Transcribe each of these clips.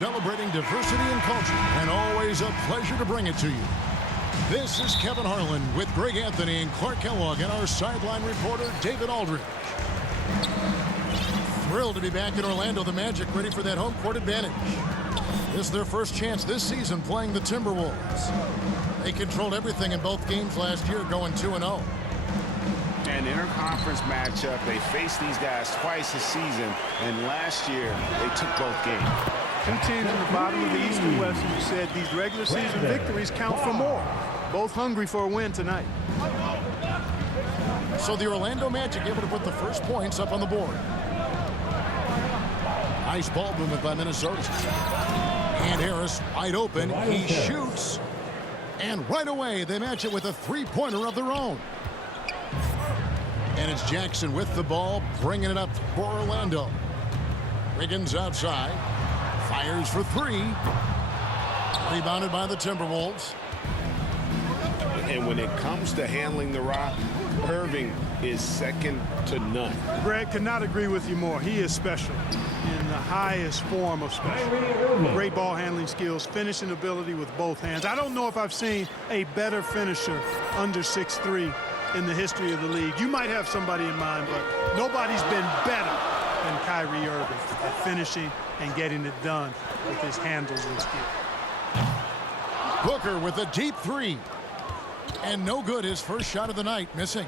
Celebrating diversity and culture, and always a pleasure to bring it to you. This is Kevin Harlan with Greg Anthony and Clark Kellogg and our sideline reporter, David Aldridge. Thrilled to be back in Orlando, the Magic ready for that home court advantage. This is their first chance this season playing the Timberwolves. They controlled everything in both games last year, going 2-0. An interconference matchup. They faced these guys twice this season, and last year they took both games. Two teams in the bottom of the East and West, and you said these regular season victories count for more. Both hungry for a win tonight. So the Orlando Magic able to put the first points up on the board. Nice ball movement by Minnesota. And Harris wide open. He shoots. And right away they match it with a three-pointer of their own. And it's Jackson with the ball, bringing it up for Orlando. Wiggins outside. Fires for three. Rebounded by the Timberwolves. And when it comes to handling the rock, Irving is second to none. Greg, could not agree with you more. He is special in the highest form of special. Great ball handling skills, finishing ability with both hands. I don't know if I've seen a better finisher under 6'3" in the history of the league. You might have somebody in mind, but nobody's been better than Kyrie Irving at finishing and getting it done with his handles and skill. Booker with a deep three. And no good, his first shot of the night, missing.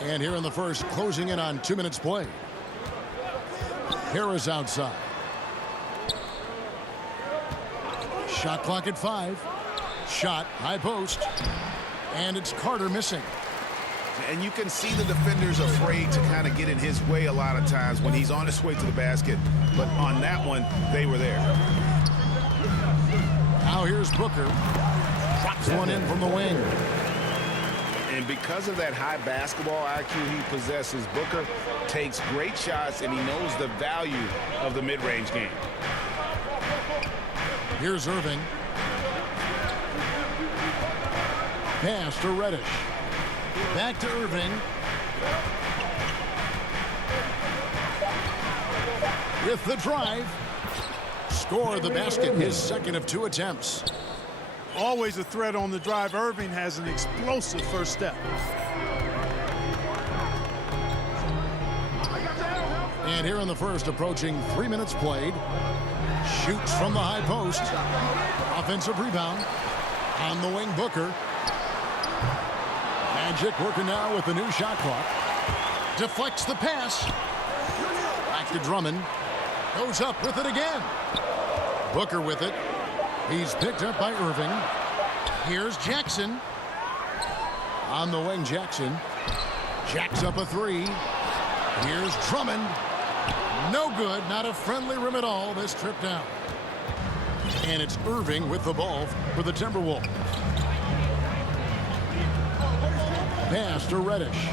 And here in the first, closing in on 2 minutes played. Harris outside. Shot clock at 5. Shot, high post. And it's Carter missing. And you can see the defenders afraid to kind of get in his way a lot of times when he's on his way to the basket. But on that one, they were there. Now here's Booker. Drops one in from the wing. And because of that high basketball IQ he possesses, Booker takes great shots, and he knows the value of the mid-range game. Here's Irving. Pass to Reddish. Back to Irving. With the drive. Score the basket, his second of 2 attempts. Always a threat on the drive. Irving has an explosive first step. And here in the first, approaching 3 minutes played. Shoots from the high post. Offensive rebound. On the wing, Booker. Magic working now with the new shot clock. Deflects the pass. Back to Drummond. Goes up with it again. Booker with it. He's picked up by Irving. Here's Jackson. On the wing, Jackson. Jacks up a three. Here's Drummond. No good. Not a friendly rim at all this trip down. And it's Irving with the ball for the Timberwolves. Pass to Reddish.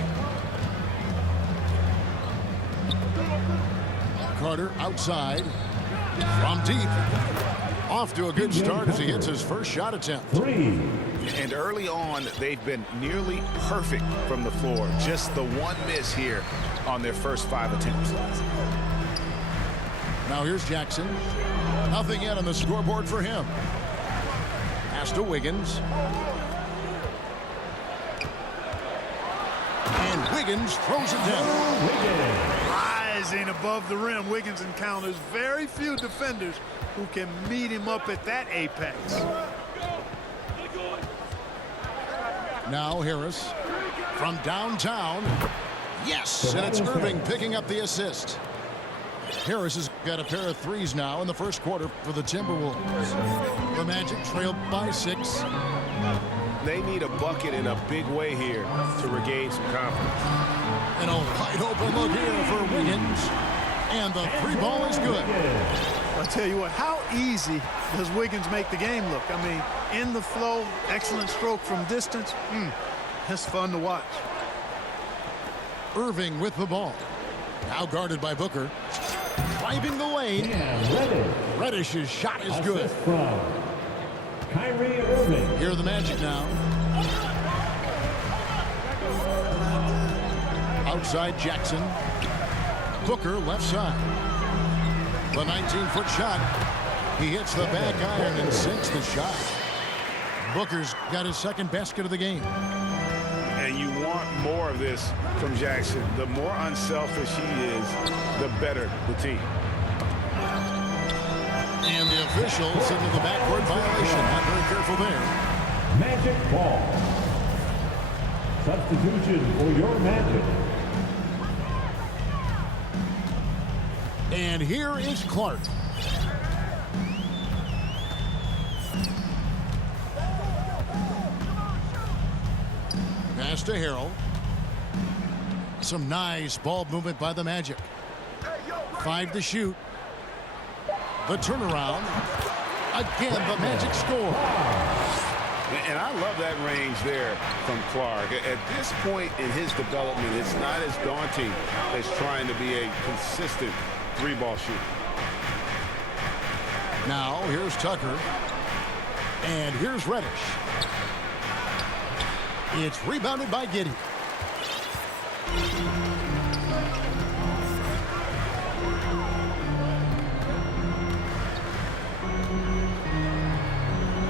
Carter outside. From deep. Off to a good start as he hits his first shot attempt. And early on, they've been nearly perfect from the floor. Just the one miss here on their first 5 attempts. Now here's Jackson. Nothing yet on the scoreboard for him. Pass to Wiggins. And Wiggins throws it down. Rising above the rim, Wiggins encounters very few defenders who can meet him up at that apex. Now Harris from downtown. Yes, and it's Irving picking up the assist. Harris has got a pair of threes now in the first quarter for the Timberwolves. The Magic trailed by 6. They need a bucket in a big way here to regain some confidence. And a wide open look here for Wiggins. And the three ball is good. I'll tell you what, how easy does Wiggins make the game look? I mean, in the flow, excellent stroke from distance. That's fun to watch. Irving with the ball. Now guarded by Booker. Driving the lane. Reddish's shot is good. Kyrie Irving. Here are the Magic now. Outside Jackson. Booker left side. The 19-foot shot. He hits the back iron and sinks the shot. Booker's got his second basket of the game. And you want more of this from Jackson. The more unselfish he is, the better the team. And the officials into the backcourt violation. Not very careful there. Magic ball. Substitution for your Magic. And here is Clark. Pass to Harrell. Some nice ball movement by the Magic. 5 to shoot. The turnaround. Again, the Magic score. And I love that range there from Clark. At this point in his development, it's not as daunting as trying to be a consistent three-ball shooter. Now, here's Tucker. And here's Reddish. It's rebounded by Giddey.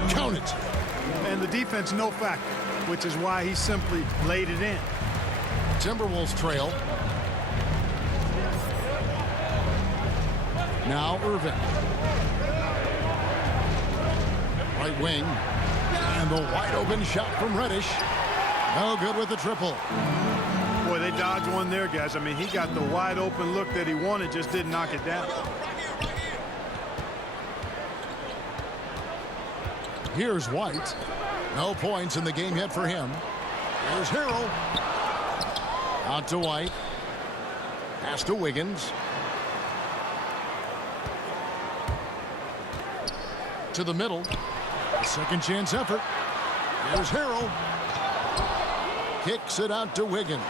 Count it. And the defense no factor, which is why he simply laid it in. Timberwolves trail. Now Irving. Right wing. And the wide open shot from Reddish. No good with the triple. Boy, they dodged one there, guys. I mean, he got the wide open look that he wanted, just didn't knock it down. Here's White. No points in the game yet for him. Here's Harrell. Out to White. Pass to Wiggins. To the middle. A second chance effort. Here's Harrell. Kicks it out to Wiggins.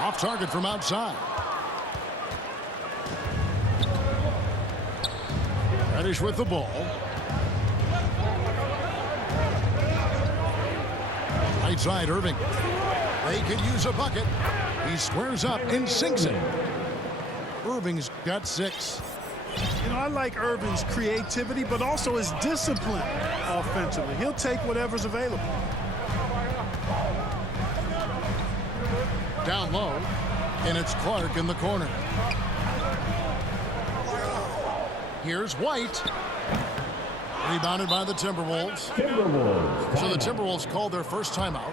Off target from outside. Reddish with the ball. Right side, Irving. They could use a bucket. He squares up and sinks it. Irving's got 6. You know, I like Irving's creativity, but also his discipline offensively. He'll take whatever's available. Down low, and it's Clark in the corner. Here's White. Rebounded by the Timberwolves. So the Timberwolves called their first timeout.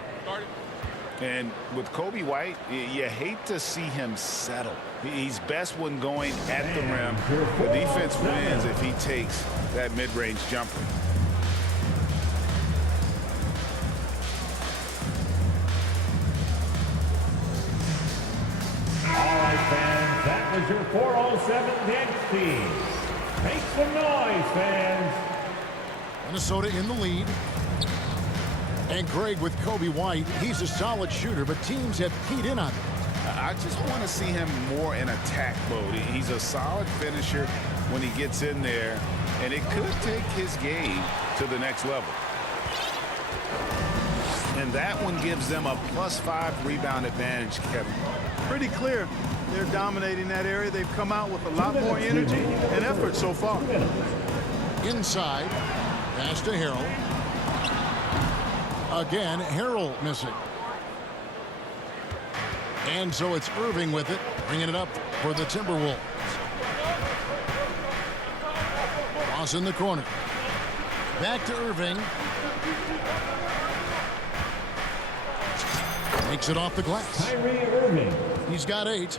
And with Kobe White, you hate to see him settle. He's best when going at the rim. The defense wins if he takes that mid-range jumper. All right, fans, that was your 407 dance team. Make some noise, fans. Minnesota in the lead. And Greg, with Kobe White, he's a solid shooter, but teams have keyed in on him. I just want to see him more in attack mode. He's a solid finisher when he gets in there, and it could take his game to the next level. And that one gives them a +5 rebound advantage, Kevin. Pretty clear. They're dominating that area. They've come out with a lot more energy and effort so far. Inside. Pass to Harrell. Again, Harrell missing. And so it's Irving with it, bringing it up for the Timberwolves. Cross in the corner. Back to Irving. Makes it off the glass. Irving. He's got 8.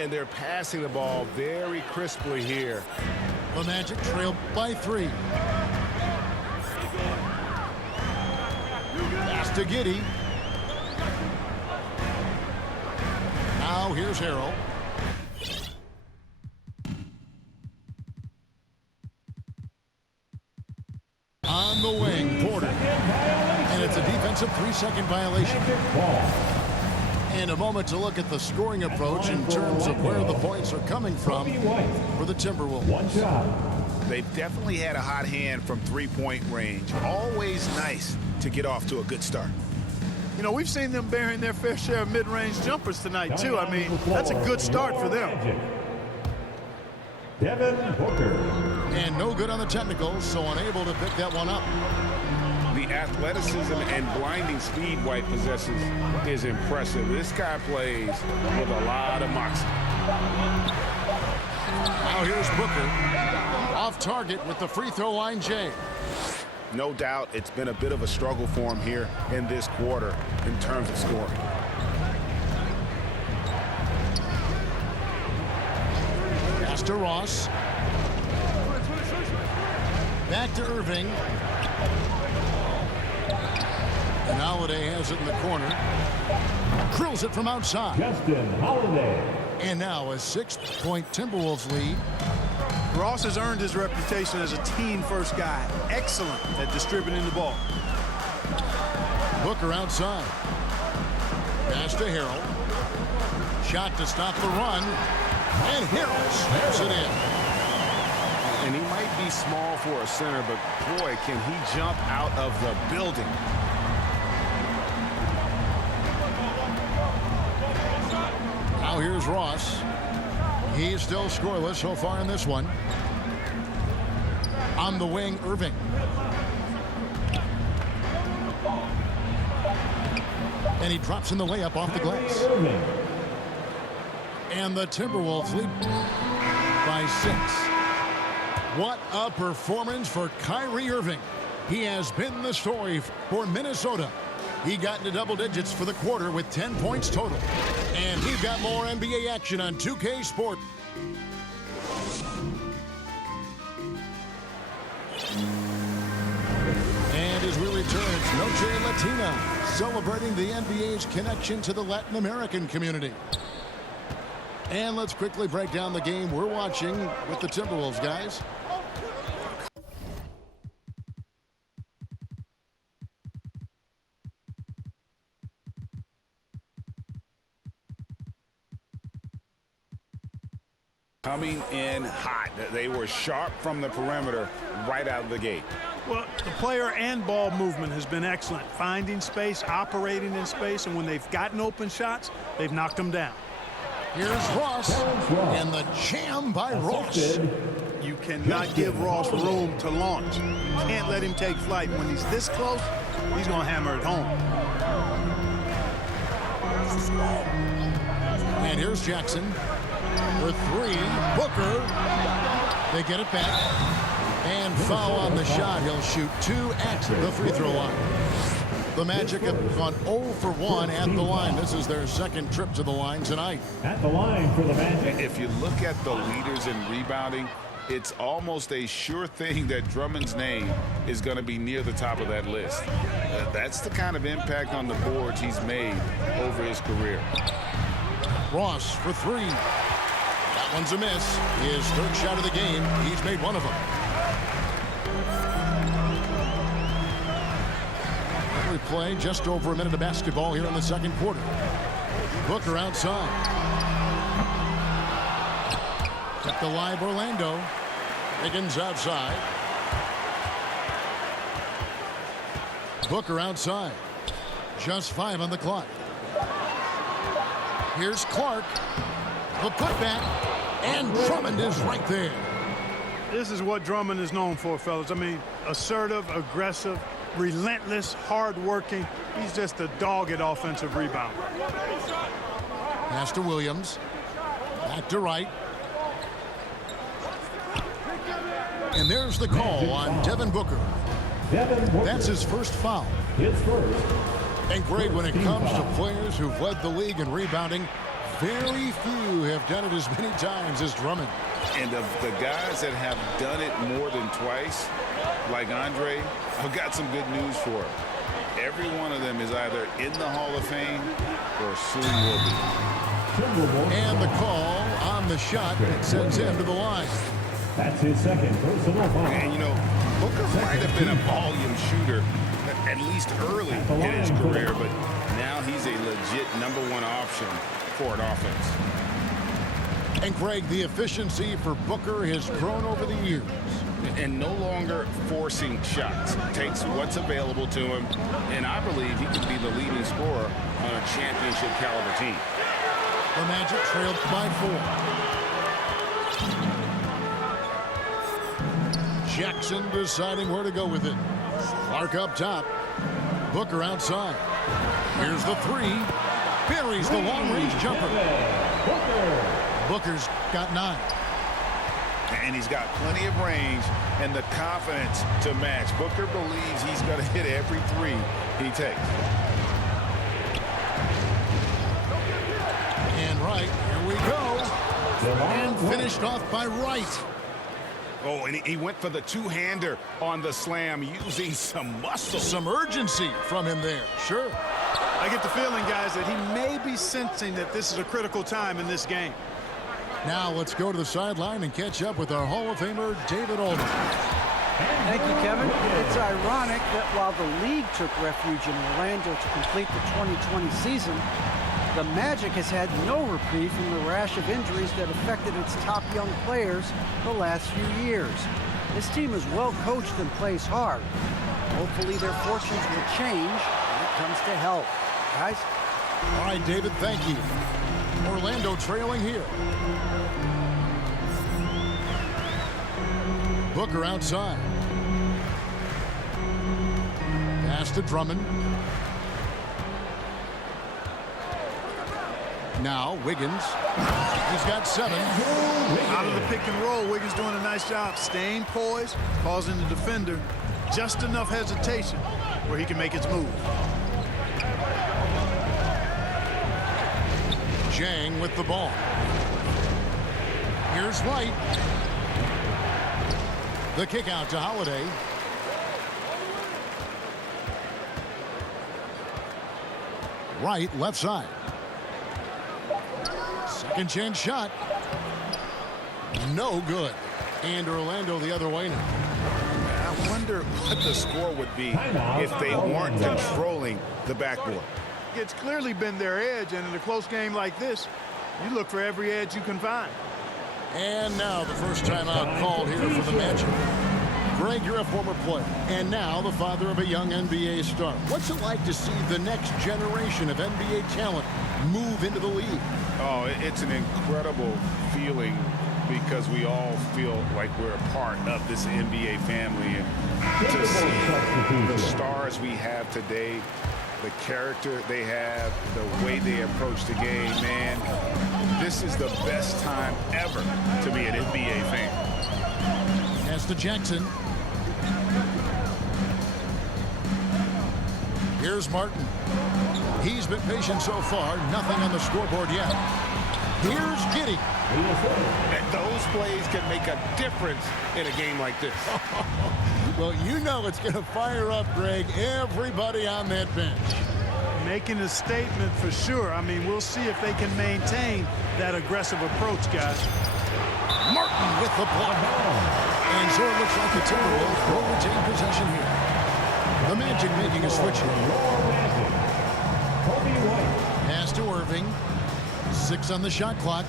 And they're passing the ball very crisply here. The Magic trail by 3. Pass to Giddey. Now here's Harrell. On the wing, Porter. And it's a defensive 3-second violation. And a moment to look at the scoring approach in terms of where the points are coming from for the Timberwolves. One shot. They've definitely had a hot hand from three-point range. Always nice to get off to a good start. You know, we've seen them bearing their fair share of mid-range jumpers tonight, too. I mean, that's a good start for them. Devin Booker. And no good on the technicals, so unable to pick that one up. The athleticism and blinding speed White possesses is impressive. This guy plays with a lot of moxie. Now here's Booker. Off target with the free throw line, Jay. No doubt it's been a bit of a struggle for him here in this quarter in terms of scoring. Pass to Ross. Back to Irving. And Holiday has it in the corner. Drills it from outside. Justin Holiday. And now a 6-point Timberwolves lead. Ross has earned his reputation as a team-first guy. Excellent at distributing the ball. Booker outside. Pass to Harrell. Shot to stop the run. And Harrell snaps it in. And he might be small for a center, but boy, can he jump out of the building. Now here's Ross. He's still scoreless so far in this one. On the wing, Irving. And he drops in the layup off the glass. And the Timberwolves lead by 6. What a performance for Kyrie Irving. He has been the story for Minnesota. He got into double digits for the quarter with 10 points total. And we've got more NBA action on 2K Sport. And as we return, it's Noche Latina, celebrating the NBA's connection to the Latin American community. And let's quickly break down the game we're watching with the Timberwolves, guys. Coming in hot. They were sharp from the perimeter right out of the gate. Well, the player and ball movement has been excellent. Finding space, operating in space, and when they've gotten open shots, they've knocked them down. Here's Ross, and the jam by Ross. You cannot give Ross room to launch. You can't let him take flight. When he's this close, he's going to hammer it home. And here's Jackson. For 3, Booker. They get it back. And foul on the shot. He'll shoot 2 at the free throw line. The Magic have gone 0 for 1 at the line. This is their second trip to the line tonight. At the line for the Magic. If you look at the leaders in rebounding, it's almost a sure thing that Drummond's name is going to be near the top of that list. That's the kind of impact on the boards he's made over his career. Ross for 3. That one's a miss. His third shot of the game. He's made one of them. We play just over a minute of basketball here in the second quarter. Booker outside. Kept alive Orlando. Higgins outside. Booker outside. Just 5 on the clock. Here's Clark. The putback. And Drummond is right there. This is what Drummond is known for, fellas. I mean, assertive, aggressive, relentless, hard-working. He's just a dogged offensive rebounder. Pass to Williams. Back to Wright. And there's the call on Devin Booker. That's his first foul. His first. And Greg, when it comes to players who've led the league in rebounding, very few have done it as many times as Drummond. And of the guys that have done it more than twice, like Andre, I've got some good news for him. Every one of them is either in the Hall of Fame or soon will be. And the call on the shot that sends him to the line. That's his second personal foul. And, you know, Booker might have been a volume shooter, at least early in his career, but now he's a legit #1 option for an offense. And Greg, the efficiency for Booker has grown over the years. and no longer forcing shots. Takes what's available to him, and I believe he could be the leading scorer on a championship caliber team. The Magic trailed by 4. Jackson deciding where to go with it. Clark up top. Booker outside. Here's the 3. Buries the long-range jumper. Booker's got 9. And he's got plenty of range and the confidence to match. Booker believes he's going to hit every 3 he takes. And Wright, here we go. And finished off by Wright. Oh, and he went for the two-hander on the slam using some muscle. Some urgency from him there. Sure. I get the feeling, guys, that he may be sensing that this is a critical time in this game. Now let's go to the sideline and catch up with our Hall of Famer, David Aldridge. Thank you, Kevin. It's ironic that while the league took refuge in Orlando to complete the 2020 season, the Magic has had no reprieve from the rash of injuries that affected its top young players the last few years. This team is well coached and plays hard. Hopefully their fortunes will change when it comes to health. Guys? All right, David, thank you. Orlando trailing here. Booker outside. Pass to Drummond. Now Wiggins. He's got 7. Out of the pick and roll, Wiggins doing a nice job staying poised, causing the defender just enough hesitation where he can make his move. Jang with the ball. Here's White. The kick out to Holiday. Wright left side. Second chance shot. No good. And Orlando the other way now. I wonder what the score would be if they weren't controlling the backboard. It's clearly been their edge, and in a close game like this, you look for every edge you can find. And now the first timeout called here for the Magic. Greg, you're a former player, and now the father of a young NBA star. What's it like to see the next generation of NBA talent move into the league? Oh, it's an incredible feeling because we all feel like we're a part of this NBA family. And to see the stars we have today, the character they have, the way they approach the game, man, this is the best time ever to be an NBA fan. Pass to Jackson. Here's Martin. He's been patient so far. Nothing on the scoreboard yet. Here's Giddey. And those plays can make a difference in a game like this. Well, you know it's going to fire up, Greg, everybody on that bench. Making a statement for sure. I mean, we'll see if they can maintain that aggressive approach, guys. Martin with the block. And so it looks like the Timberwolves will retain possession here. The Magic making a switch here. Pass to Irving. 6 on the shot clock.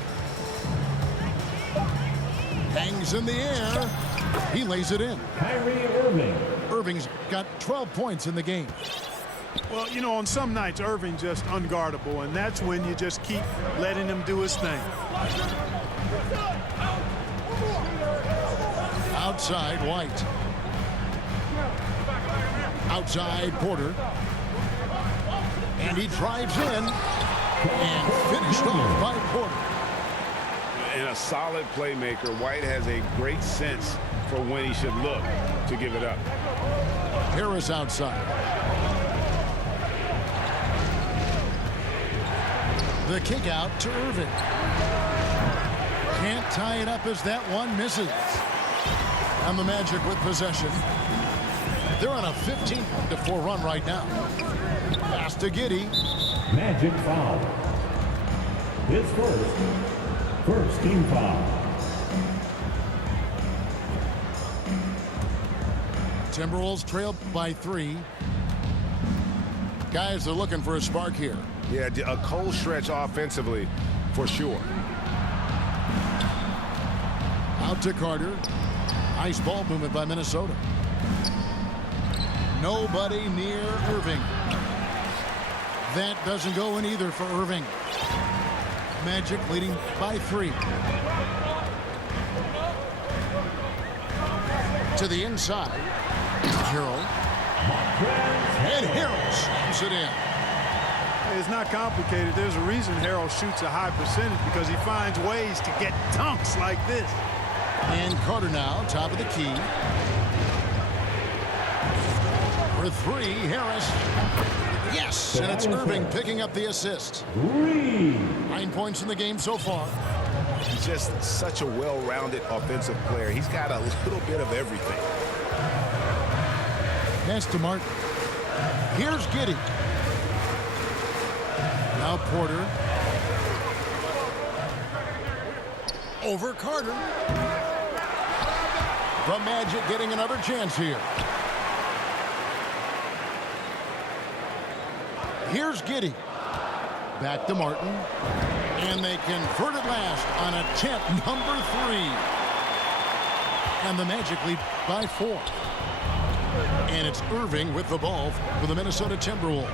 Hangs in the air. He lays it in. Kyrie Irving. Irving's got 12 points in the game. Well, you know, on some nights, Irving just unguardable, and that's when you just keep letting him do his thing. Outside, White. Outside, Porter. And he drives in and finished off by Porter. And a solid playmaker, White has a great sense for when he should look to give it up. Harris outside. The kick out to Irving. Can't tie it up as that one misses. And the Magic with possession. They're on a 15-4 run right now. Pass to Giddey. Magic foul. His first team foul. Timberwolves trailed by 3. Guys are looking for a spark here. Yeah, a cold stretch offensively for sure. Out to Carter. Nice ball movement by Minnesota. Nobody near Irving. That doesn't go in either for Irving. Magic leading by 3. To the inside. Harrell. And Harrell slams it in. It's not complicated. There's a reason Harrell shoots a high percentage, because he finds ways to get dunks like this. And Carter now, top of the key. For 3, Harris. Yes, and it's Irving picking up the assist. 9 points in the game so far. He's just such a well-rounded offensive player. He's got a little bit of everything. Pass to Martin. Here's Giddey. Now Porter. Over Carter. The Magic getting another chance here. Here's Giddey. Back to Martin. And they convert it last on attempt number 3. And the Magic lead by 4. And it's Irving with the ball for the Minnesota Timberwolves.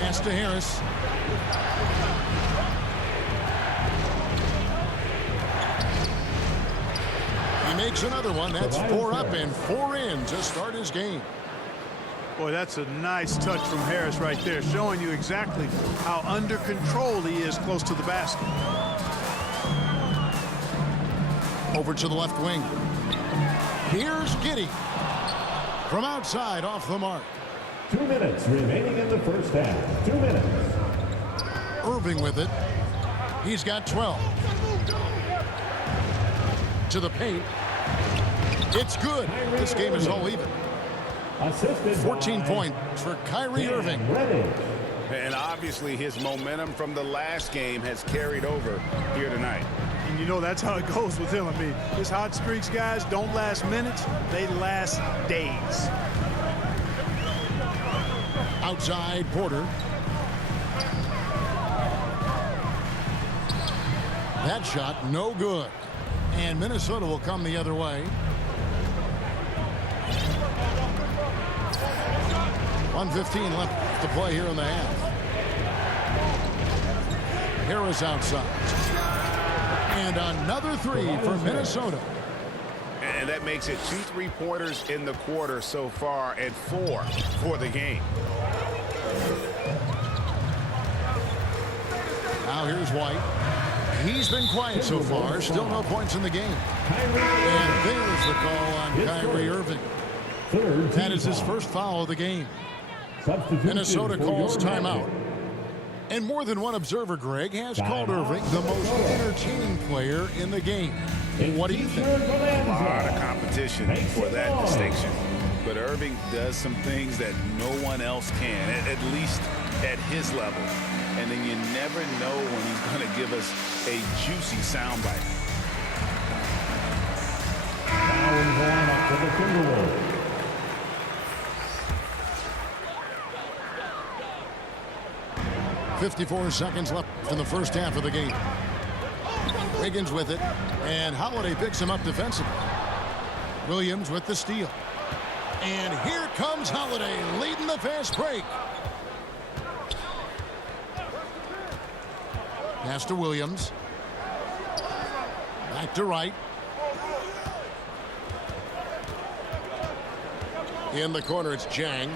Pass to Harris. He makes another one. That's 4 up and 4 in to start his game. Boy, that's a nice touch from Harris right there, showing you exactly how under control he is close to the basket. Over to the left wing. Here's Giddey. From outside, off the mark. 2 minutes remaining in the first half. 2 minutes. Irving with it. He's got 12. To the paint. It's good. This game is all even. 14 points for Kyrie Irving. And obviously his momentum from the last game has carried over here tonight. And you know that's how it goes with him. I mean, his hot streaks, guys, don't last minutes. They last days. Outside Porter. That shot no good. And Minnesota will come the other way. 1:15 left to play here in the half. Harris outside. And another 3 for Minnesota. And that makes it 2 3-pointers in the quarter so far and 4 for the game. Now here's White. He's been quiet so far. Still no points in the game. And there's the call on Kyrie Irving. That is his first foul of the game. Minnesota calls timeout. And more than one observer, Greg, has called Irving the most entertaining player in the game. What do you think? A lot of competition for that distinction. But Irving does some things that no one else can, at least at his level. And then you never know when he's going to give us a juicy soundbite. Now in the lineup for the Timberwolves. 54 seconds left in the first half of the game. Wiggins with it, and Holiday picks him up defensively. Williams with the steal. And here comes Holiday leading the fast break. Pass to Williams. Back to Wright. In the corner, it's Jang.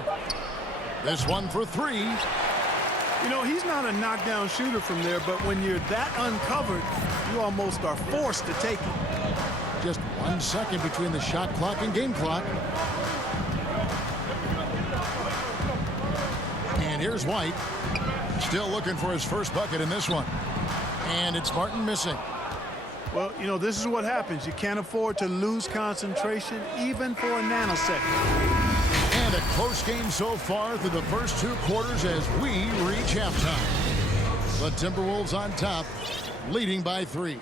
This one for 3. You know, he's not a knockdown shooter from there, but when you're that uncovered, you almost are forced to take it. Just 1 second between the shot clock and game clock. And here's White. Still looking for his first bucket in this one. And it's Martin missing. Well, you know, this is what happens. You can't afford to lose concentration even for a nanosecond. And a close game so far through the first 2 quarters as we reach halftime. The Timberwolves on top, leading by 3.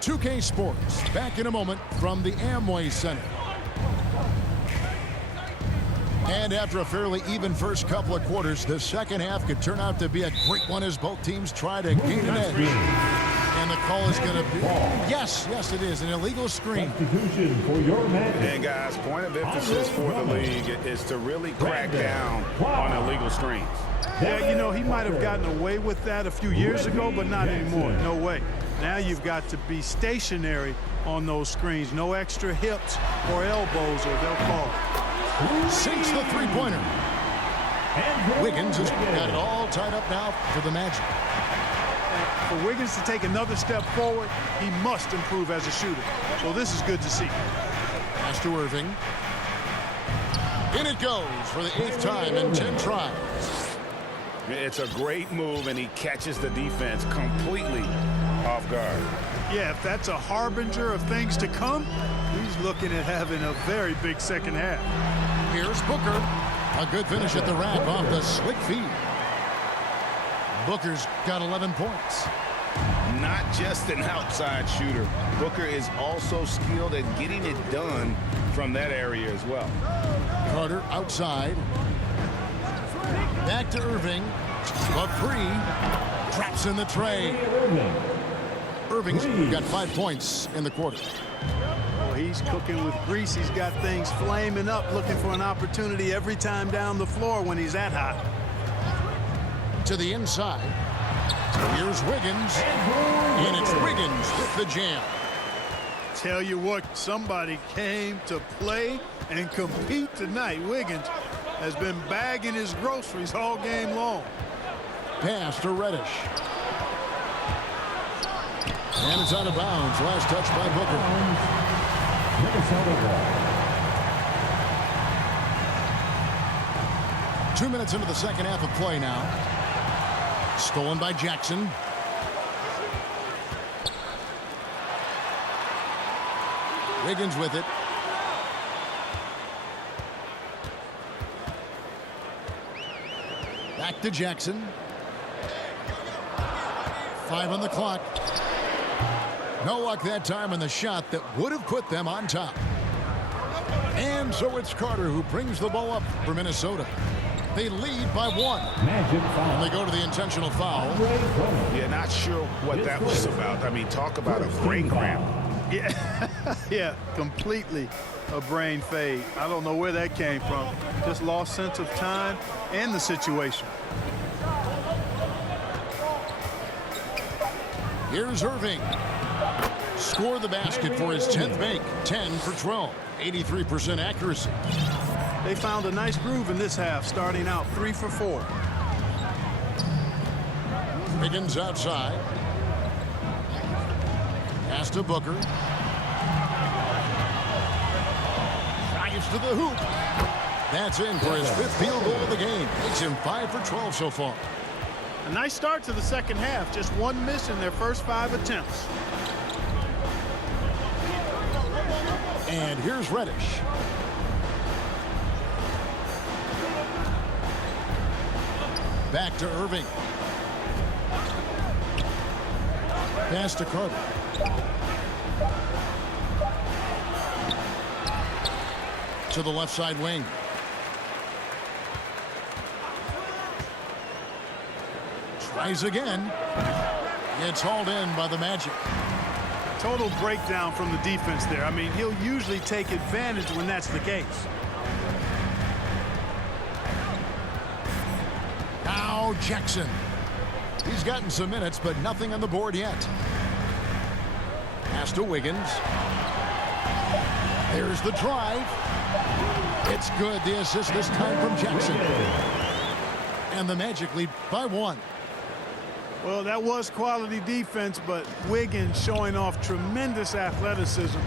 2K Sports, back in a moment from the Amway Center. And after a fairly even first couple of quarters, the second half could turn out to be a great one as both teams try to gain an edge. And the Call is going to be, yes, it is, an illegal screen. Substitution for your Magic. And guys, point of emphasis for the league is to really crack down on illegal screens. Yeah, you know, he might have gotten away with that a few years ago, but not anymore. No way. Now you've got to be stationary on those screens. No extra hips or elbows, or they'll call. Sinks the three-pointer. Wiggins has got it all tied up now for the Magic. For Wiggins to take another step forward, he must improve as a shooter. So this is good to see. Pass to Irving. In it goes for the 8th time in 10 tries. It's a great move, and he catches the defense completely off guard. Yeah, if that's a harbinger of things to come, he's looking at having a very big second half. Here's Booker. A good finish at the rack off the slick feed. Booker's got 11 points. Not just an outside shooter. Booker is also skilled at getting it done from that area as well. Carter outside. Back to Irving. A three. Traps in the tray. Irving's got 5 points in the quarter. Well, he's cooking with grease. He's got things flaming up, looking for an opportunity every time down the floor when he's that hot. To the inside. Here's Wiggins. And it's Wiggins with the jam. Tell you what, somebody came to play and compete tonight. Wiggins has been bagging his groceries all game long. Pass to Reddish. And it's out of bounds. Last touch by Booker. Minnesota ball. 2 minutes into the second half of play now. Stolen by Jackson. Wiggins with it. Back to Jackson. 5 on the clock. No luck that time on the shot that would have put them on top. And so it's Carter who brings the ball up for Minnesota. They lead by 1. Magic foul. And they go to the intentional foul. Yeah, not sure what that was about. I mean, talk about a brain cramp. Yeah, yeah, completely a brain fade. I don't know where that came from. Just lost sense of time and the situation. Here's Irving. Score the basket for his 10th make. 10 for 12. 83% accuracy. They found a nice groove in this half, starting out 3 for 4. Wiggins outside. Pass to Booker. Drives to the hoop. That's in for his 5th field goal of the game. Makes him 5 for 12 so far. A nice start to the second half. Just 1 miss in their first 5 attempts. And here's Reddish. Back to Irving. Pass to Carter. To the left side wing. Tries again. It's hauled in by the Magic. Total breakdown from the defense there. I mean, he'll usually take advantage when that's the case. Now Jackson. He's gotten some minutes, but nothing on the board yet. Pass to Wiggins. There's the drive. It's good. The assist this time from Jackson. And the Magic lead by 1. Well, that was quality defense, but Wiggins showing off tremendous athleticism,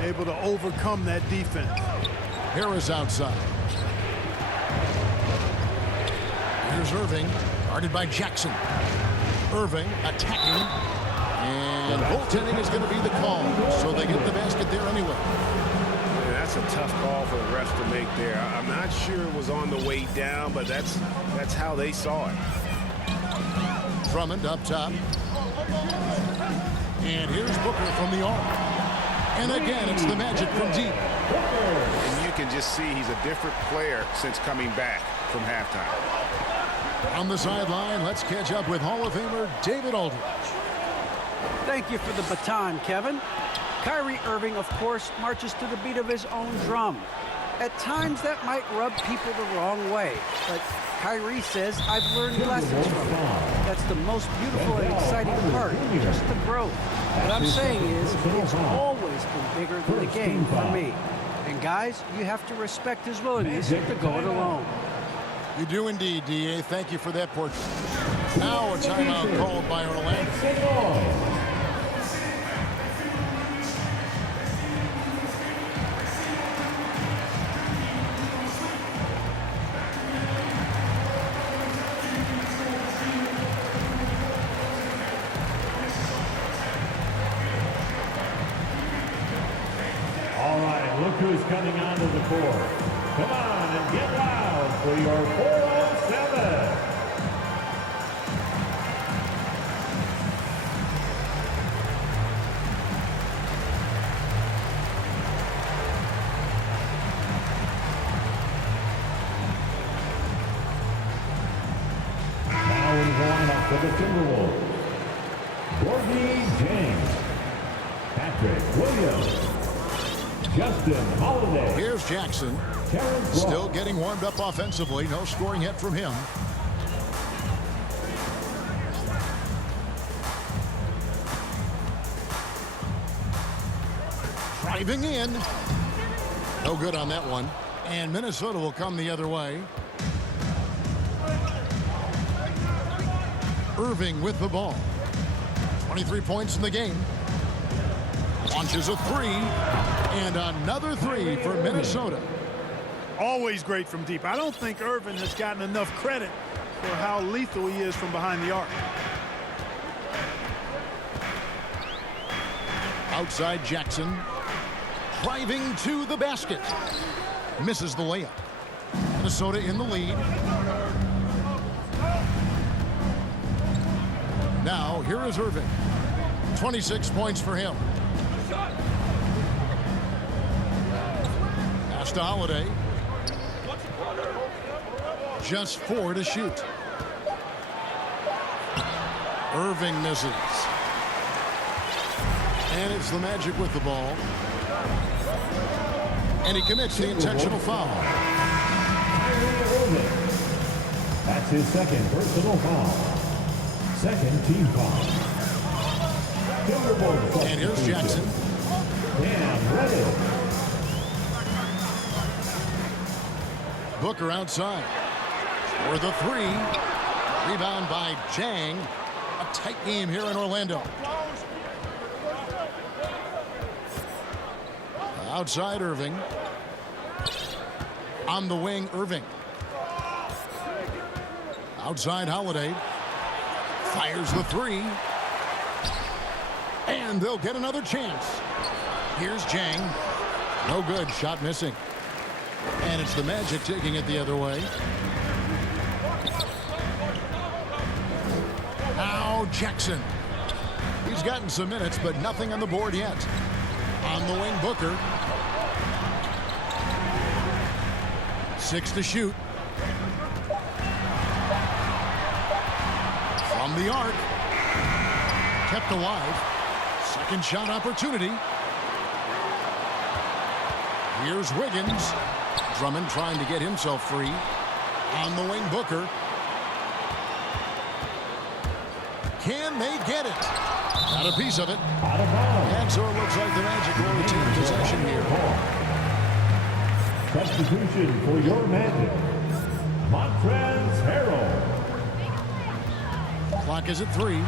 able to overcome that defense. Harris outside. Here's Irving, guarded by Jackson. Irving attacking, and goaltending is going to be the call, so they get the basket there anyway. Yeah, that's a tough call for the refs to make there. I'm not sure it was on the way down, but that's how they saw it. Drummond up top. And here's Booker from the arc. And again, it's the Magic from deep. And you can just see he's a different player since coming back from halftime. On the sideline, let's catch up with Hall of Famer David Aldridge. Thank you for the baton, Kevin. Kyrie Irving, of course, marches to the beat of his own drum. At times, that might rub people the wrong way, but Kyrie says, I've learned lessons from it. That's the most beautiful and exciting part, just the growth. What I'm saying is, it's always been bigger than the game for me. And guys, you have to respect his willingness to go it alone. You do indeed, D.A. Thank you for that portrait. Now a timeout called by Orlando. All right, look who's coming onto the court. Come on and get loud for your 407. Now in the lineup for the Timberwolves, Gorgie James, Patrick Williams, Justin Holiday. Here's Jackson. Still getting warmed up offensively. No scoring yet from him. Driving in. No good on that one. And Minnesota will come the other way. Irving with the ball. 23 points in the game. Launches a three. And another three for Minnesota. Always great from deep. I don't think Irvin has gotten enough credit for how lethal he is from behind the arc. Outside Jackson. Driving to the basket. Misses the layup. Minnesota in the lead. Now, here is Irving. 26 points for him. Pass to Holiday. Just 4 to shoot. Irving misses. And it's the Magic with the ball. And he commits the intentional foul. That's his second personal foul. Second team foul. And here's Jackson. Cam Reddish. Booker outside. For the three. Rebound by Jang. A tight game here in Orlando. Outside Irving. On the wing, Irving. Outside Holiday. Fires the three. And they'll get another chance. Here's Jang. No good. Shot missing. And it's the Magic taking it the other way. Now Jackson. He's gotten some minutes, but nothing on the board yet. On the wing, Booker. 6 to shoot. From the arc. Kept alive. Second shot opportunity. Here's Wiggins. Drummond trying to get himself free. On the wing, Booker. Can they get it? Got a piece of it. And so it looks like the Magic will retain possession here. Substitution for your Magic, Montrezl Harrell. Clock is at 3.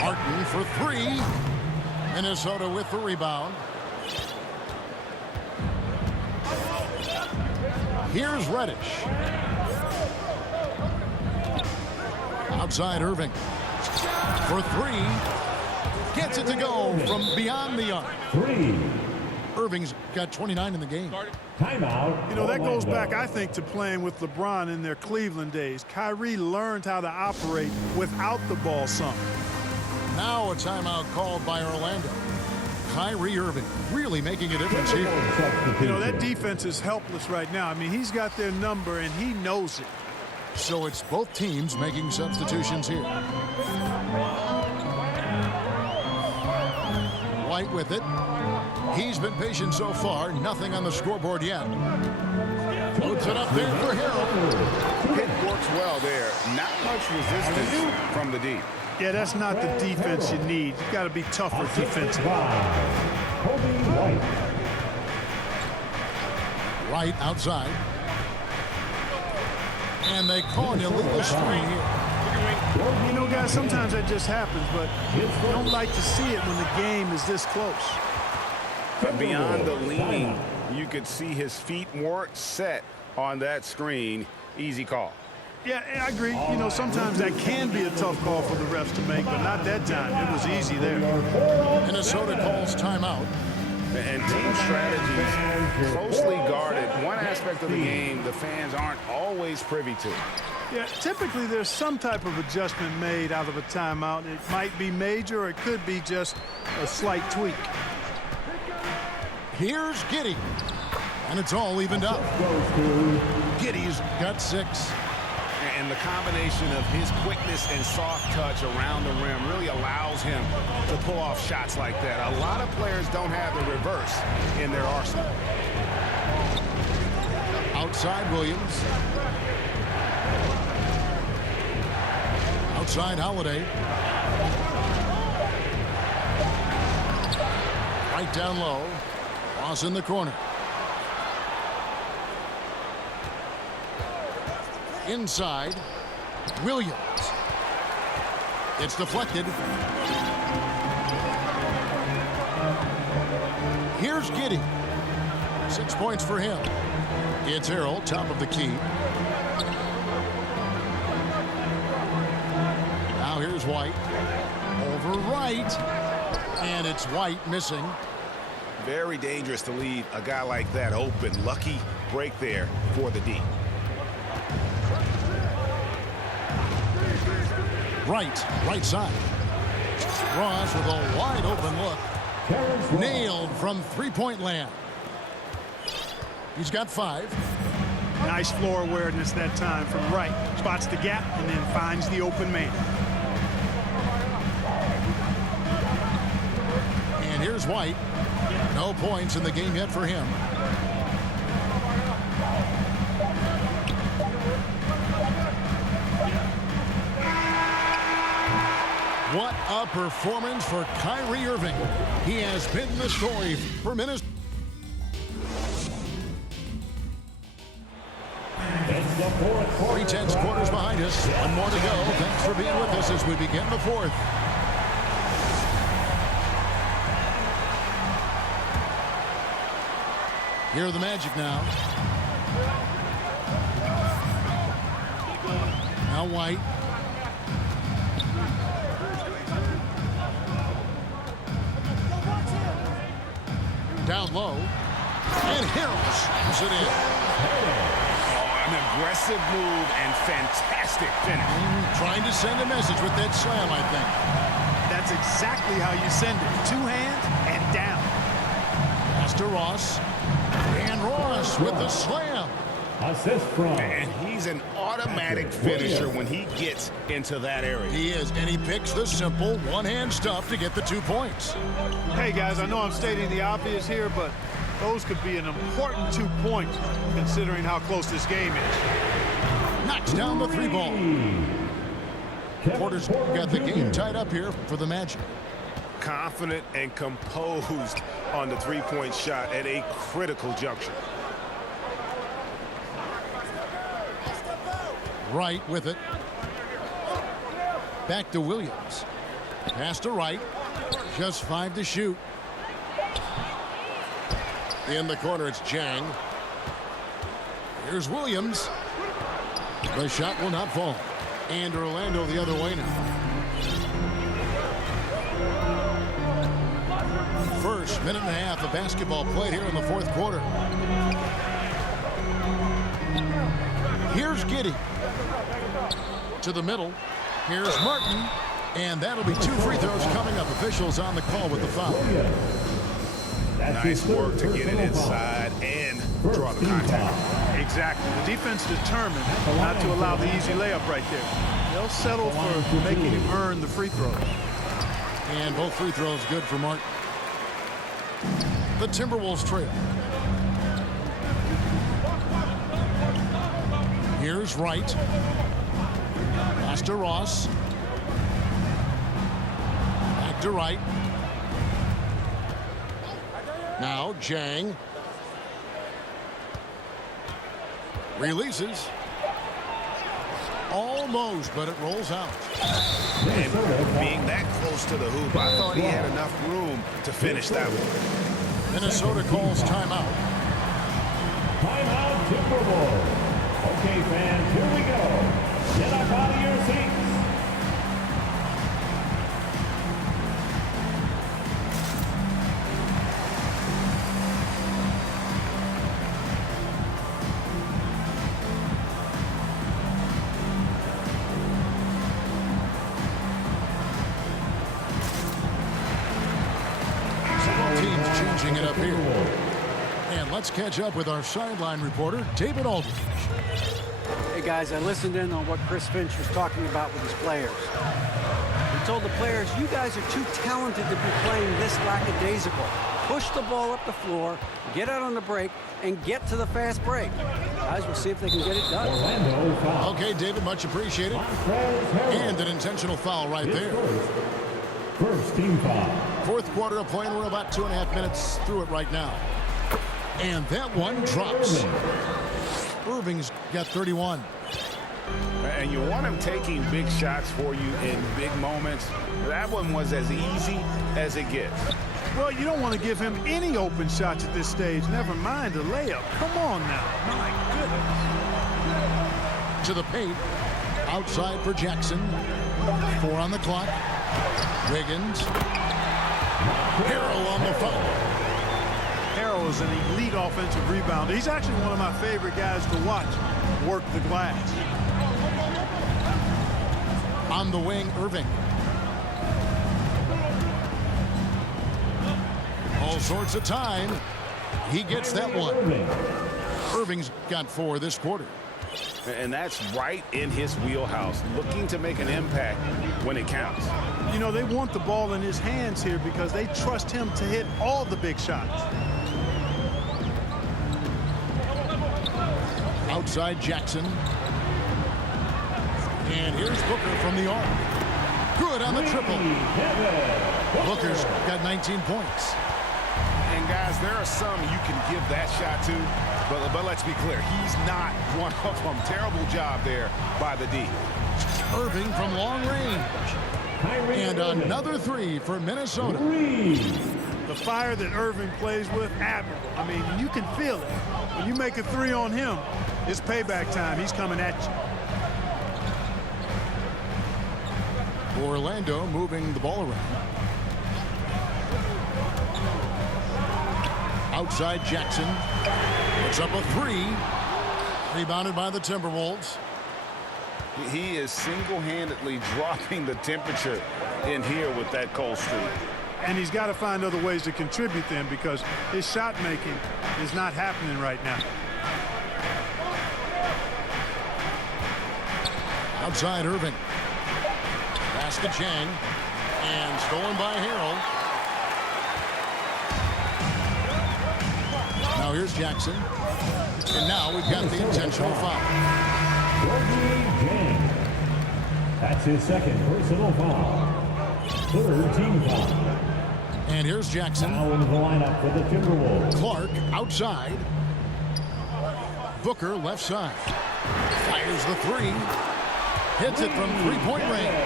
Martin for 3. Minnesota with the rebound. Here's Reddish. Outside Irving. For 3. Gets it to go from beyond the arc. 3. Irving's got 29 in the game. Timeout. You know, that goes back, I think, to playing with LeBron in their Cleveland days. Kyrie learned how to operate without the ball some. Now a timeout called by Orlando. Kyrie Irving really making a difference here. You know, that defense is helpless right now. I mean, he's got their number, and he knows it. So it's both teams making substitutions here. White with it. He's been patient so far. Nothing on the scoreboard yet. Floats it up there for Harrell. Hit works well there. Not much resistance from the D. Yeah, that's not the defense you need. You got to be tougher defensively. Right outside. And they call an illegal screen here. You know, guys, sometimes that just happens, but you don't like to see it when the game is this close. But beyond the leaning, you could see his feet weren't set on that screen. Easy call. Yeah, I agree. You know, sometimes that can be a tough call for the refs to make, but not that time. It was easy there. Minnesota calls timeout. And team strategies closely guarded. One aspect of the game the fans aren't always privy to. Yeah, typically there's some type of adjustment made out of a timeout. It might be major or it could be just a slight tweak. Here's Giddey. And it's all evened up. Giddey's got 6. And the combination of his quickness and soft touch around the rim really allows him to pull off shots like that. A lot of players don't have the reverse in their arsenal. Outside Williams. Outside Holiday. Right down low. Ross in the corner. Inside, Williams. It's deflected. Here's Giddey. 6 points for him. It's Harrell, top of the key. Now here's White. Over right. And it's White missing. Very dangerous to leave a guy like that open. Lucky break there for the D. Right side. Ross with a wide open look. Nailed from three-point land. He's got 5. Nice floor awareness that time from right. Spots the gap and then finds the open man. And here's White. No points in the game yet for him. What a performance for Kyrie Irving. He has been the story for Minnesota. Three-tenths quarters behind us. One more to go. Thanks for being with us as we begin the 4th. Here are the Magic now. Now White. Down low. And Harrell slams it in. An aggressive move and fantastic finish. Trying to send a message with that slam, I think. That's exactly how you send it. 2 hands and down. Pass to Ross. And Ross with the slam. Assist from. And he's an automatic finisher when he gets into that area. He is, and he picks the simple one-hand stuff to get the 2 points. Hey, guys, I know I'm stating the obvious here, but those could be an important 2 points considering how close this game is. Knocks down the 3 ball. Porter's got the game tied up here for the Magic. Confident and composed on the 3-point shot at a critical juncture. Wright with it. Back to Williams. Pass to Wright. Just 5 to shoot. In the corner, it's Jang. Here's Williams. The shot will not fall. And Orlando the other way now. First minute and a half of basketball played here in the 4th quarter. Here's Giddey. To the middle. Here's Martin. And that'll be 2 free throws coming up. Officials on the call with the foul. Nice work to get it inside and draw the contact. Exactly. The defense determined not to allow the easy layup right there. They'll settle for making him earn the free throws. And both free throws good for Martin. The Timberwolves trail. Here's Wright. Pass to Ross. Back to Wright. Now Jang. Releases. Almost, but it rolls out. And being that close to the hoop, I thought he had enough room to finish that one. Minnesota calls timeout. Timeout, Timberwolves. Okay, fans, here we go. Get up out of your seats. Teams changing it up here. And let's catch up with our sideline reporter, David Aldridge. Hey guys, I listened in on what Chris Finch was talking about with his players. He told the players, you guys are too talented to be playing this lackadaisical. Push the ball up the floor, get out on the break, and get to the fast break. Guys, we'll see if they can get it done. Okay, David, much appreciated. And an intentional foul right there. First team foul. Fourth quarter of play, and we're about 2.5 minutes through it right now. And that one drops. Irving's got 31. And you want him taking big shots for you in big moments. That one was as easy as it gets. Well, you don't want to give him any open shots at this stage. Never mind a layup. Come on now. My goodness. To the paint. Outside for Jackson. 4 on the clock. Wiggins. Harrell on the foul. Harrell is an elite offensive rebounder. He's actually one of my favorite guys to watch work the glass. On the wing, Irving. All sorts of time. He gets that one. Irving's got 4 this quarter. And that's right in his wheelhouse, looking to make an impact when it counts. You know, they want the ball in his hands here because they trust him to hit all the big shots. Outside Jackson. And here's Booker from the arc. Good on the triple. Booker's got 19 points. And guys, there are some you can give that shot to, but let's be clear, he's not one of them. Terrible job there by the D. Irving from long range. And another 3 for Minnesota. The fire that Irving plays with, admirable. I mean, you can feel it. When you make a 3 on him, it's payback time. He's coming at you. Orlando moving the ball around. Outside Jackson. Puts up a 3. Rebounded by the Timberwolves. He is single-handedly dropping the temperature in here with that cold streak. And he's got to find other ways to contribute then because his shot making is not happening right now. Outside Irving. Pass to Chang. And stolen by Harrell. Now here's Jackson. And now we've got the intentional foul. That's his second personal foul. Third team foul. And here's Jackson. Now into the lineup for the Timberwolves. Clark outside. Booker left side. Fires the 3. Hits it from 3-point range.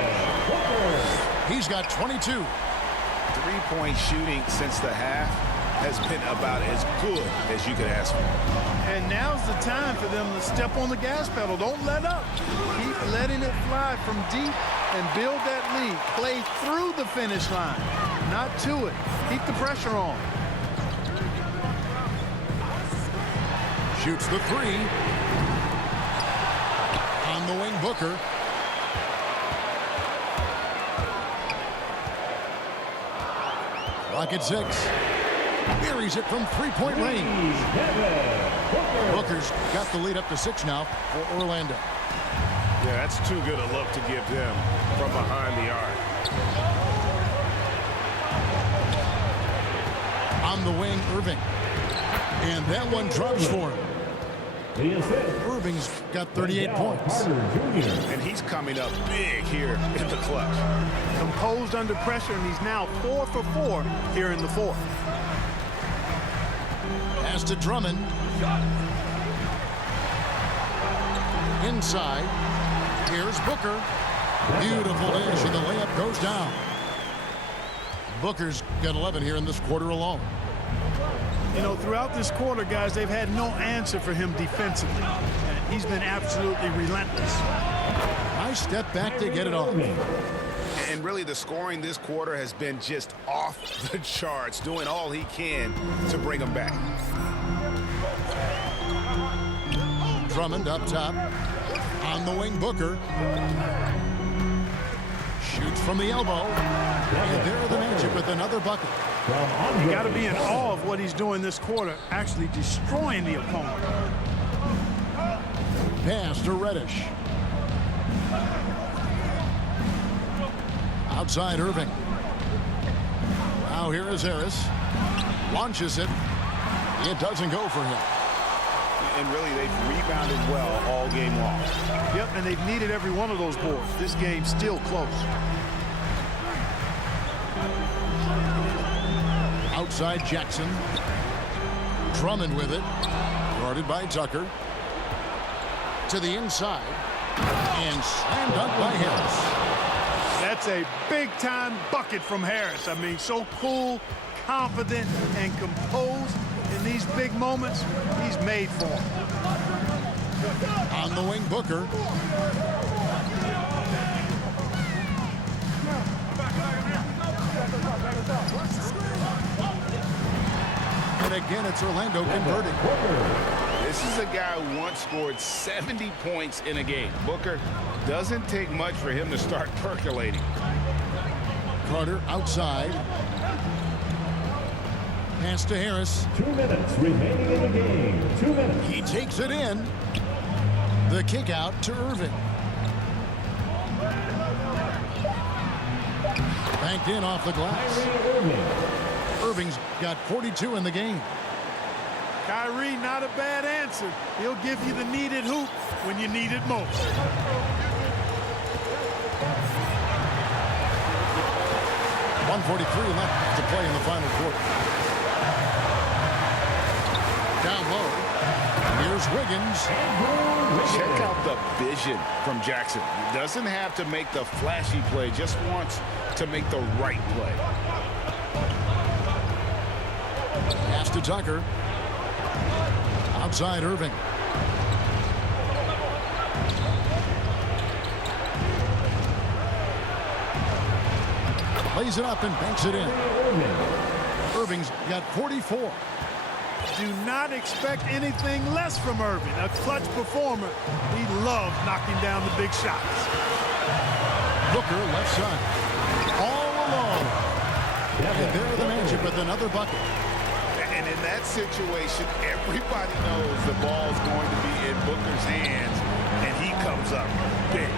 He's got 22. 3-point shooting since the half has been about as good as you could ask for. And now's the time for them to step on the gas pedal. Don't let up. Keep letting it fly from deep and build that lead. Play through the finish line, not to it. Keep the pressure on. Shoots the 3. On the wing, Booker. Clock at 6. Buries it from 3-point range. Booker's got the lead up to 6 now for Orlando. Yeah, that's too good a look to give them from behind the arc. On the wing, Irving. And that one drops for him. The assist. Irving's got 38 points. And he's coming up big here in the clutch. Composed under pressure, and he's now 4 for 4 here in the fourth. Pass to Drummond. Inside. Here's Booker. Beautiful dish, and the layup goes down. Booker's got 11 here in this quarter alone. You know, throughout this quarter, guys, they've had no answer for him defensively. And he's been absolutely relentless. Nice step back to get it off. And really, the scoring this quarter has been just off the charts, doing all he can to bring them back. Drummond up top. On the wing, Booker. Shoots from the elbow. And there the matchup with another bucket. You got to be in awe of what he's doing this quarter, actually destroying the opponent. Pass to Reddish. Outside Irving. Now here is Harris. Launches it. It doesn't go for him. And really, they've rebounded well all game long. Yep, and they've needed every one of those boards. This game's still close. Outside Jackson. Drummond with it. Guarded by Tucker. To the inside. And slam dunk by Harris. That's a big-time bucket from Harris. I mean, so cool, confident, and composed in these big moments. He's made for them. On the wing, Booker. And again, it's Orlando converting. This is a guy who once scored 70 points in a game. Booker, doesn't take much for him to start percolating. Carter outside. Pass to Harris. 2 minutes remaining in the game. 2 minutes. He takes it in. The kick out to Irving. Banked in off the glass. Irving's got 42 in the game. Kyrie, not a bad answer. He'll give you the needed hoop when you need it most. .143 left to play in the final quarter. Down low. Here's Wiggins. Check out the vision from Jackson. He doesn't have to make the flashy play, just wants to make the right play. Pass to Tucker. Outside Irving. Plays it up and banks it in. Irving's got 44. Do not expect anything less from Irving. A clutch performer. He loves knocking down the big shots. Booker left side. All alone. And there the matchup with another bucket. And in that situation, everybody knows the ball's going to be in Booker's hands, and he comes up big.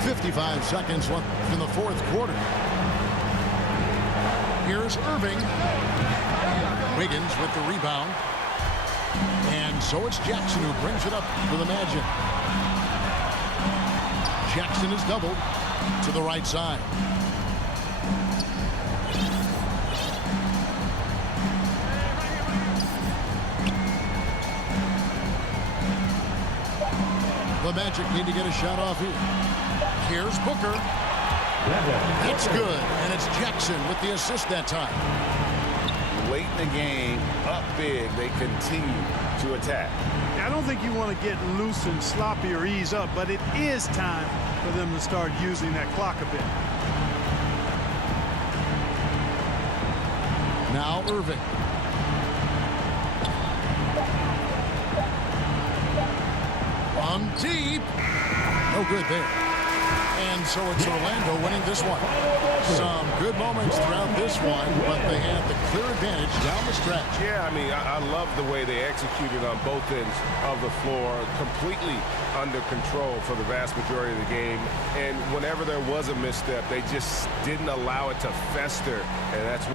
.55 seconds left in the fourth quarter. Here's Irving. Wiggins with the rebound. And so it's Jackson who brings it up for the Magic. Jackson is doubled to the right side. The Magic need to get a shot off here. Here's Booker. That's good, and it's Jackson with the assist that time. Late in the game, up big, they continue to attack. I don't think you want to get loose and sloppy or ease up, but it is time for them to start using that clock a bit. Now Irving. On deep. No good there. And so it's Orlando winning this one. Some good moments throughout this one, but they had the clear advantage down the stretch. Yeah, I mean, I love the way they executed on both ends of the floor, completely under control for the vast majority of the game. And whenever there was a misstep, they just didn't allow it to fester, and that's